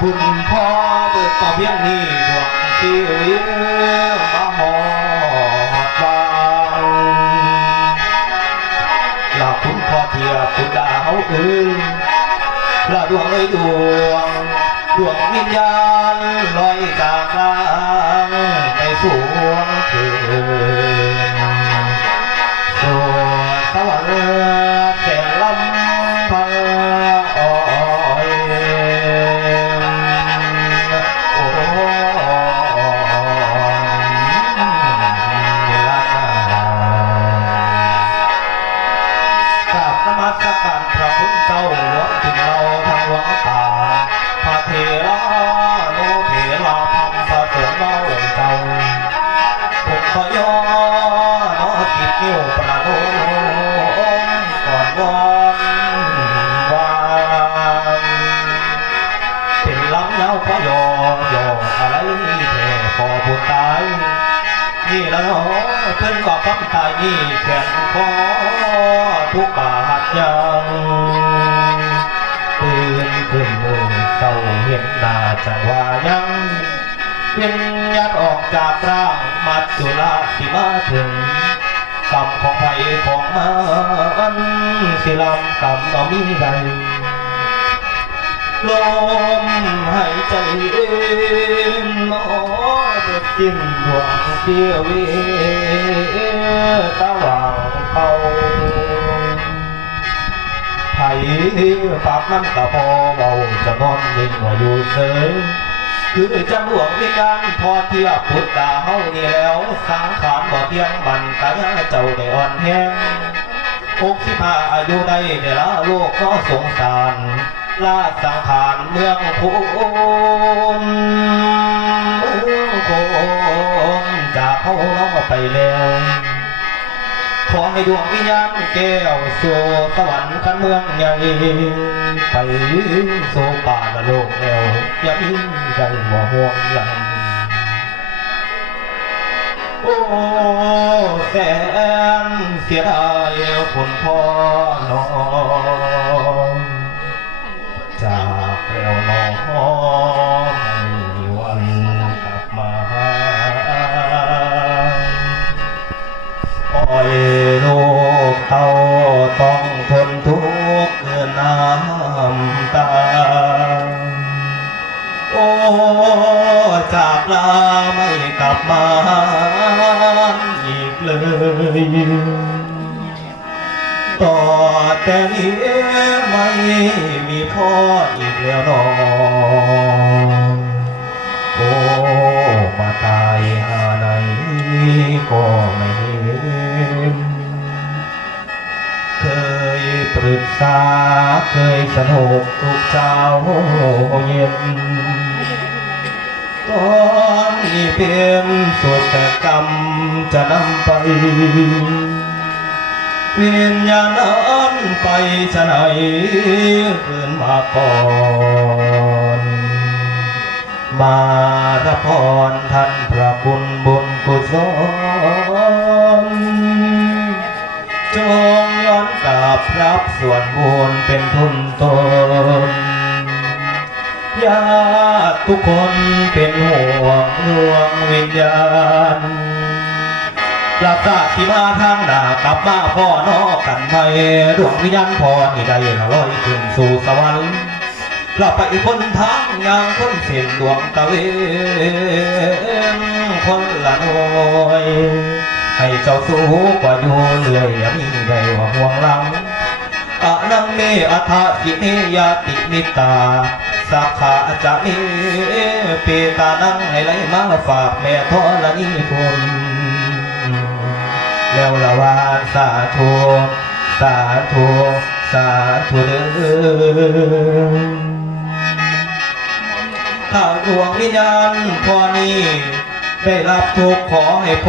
ก็เพียงนี้ดวงชีวิตมาหอดวางหลับคุณพ่อเทียบคุณดาวอื่นละดวงเลยดวง ดวงวิญญาณลอยจากกลางไปสู่คืนารพระพุทธเจ้าหลวงถึงเราทางหลวงตาพระเถระโนเถระพัมพระสงฆ์เล่าเจ้าผมขอยอน้อติดนิ้วประโลมก่อนวอนวานเป็นลำเนาพยอยออะไรแท่พอผู้ตายนี่แล้วเพิ่นก็ฟังตายนี่แขนคอทุกบาทยัง เศร้าเห็นหน้าจังว่ายังเป็นยัดออกจากร่างมัจจุราชที่มาถึงกรรมของไผของมันสิลำกรรมเอามีใดลมหายใจเอ็นอเบิดสิ้นดวงเสียเว ฝากน้ำตาพอเบาจะนอนนิ่งว่าอยู่เฉยคือจังหลวงวิญญาณพอเทียบพุทธาเฮานี่แล้วสังขารบ่เที่ยงบันกายเจ้าได้อ่อนแห้งหกสิบห้าอายุได้เดละโลกก็สงสารลาสังขารเมืองภูมิเมืองโคมจากเขาน้องไปแล้ว ขอให้ดวงวิญญาณแก้วสู่สวรรค์ขันเมืองใหญ่ไปสู่ป่าละโลกแล้วอย่าอิงใจหัวห่วงหลังโอ้แสนเสียดายคนพ่อน้องจากแล้วน้องำตา โอ้จากลาไม่กลับมาอีกเลยต่อแต่นี้ไม่มีพ่ออีกแล้วน้อง ศึกษาเคยสนุกทุกเช้าเย็นตอนนี้เป็นสุดแต่กรรมจะนำไปวิญญาณนั้นไปชะไหนคืนมาก่อน มารับพรท่าน งย้อนกราบรับส่วนบุญเป็นทุนตนญาติทุกคนเป็นห่วงดวงวิญญาณหลับตาที่มาทางหน้ากลับมาพ่อนอกกันไปดวงวิญญาณพ่อนี่ได้ลอยขึ้นสู่สวรรค์กลับไปคนทางอย่างคนเส้นดวงตะเวนคนละน่วย ให้เจ้าสู้กว่าอยู่เลยยามีใดว่าห่วงหลังอะนังเมอัฏฐกิเนยาติมิตาสักขาจะเนเปตานังให้ไหลมาฝากแม่ทอละนี่คุณแล้วละว่าสาธุสาธุสาธุเด้อถ้าดวงวิญญาณพอนี้ได้รับทุกข์ขอให้พ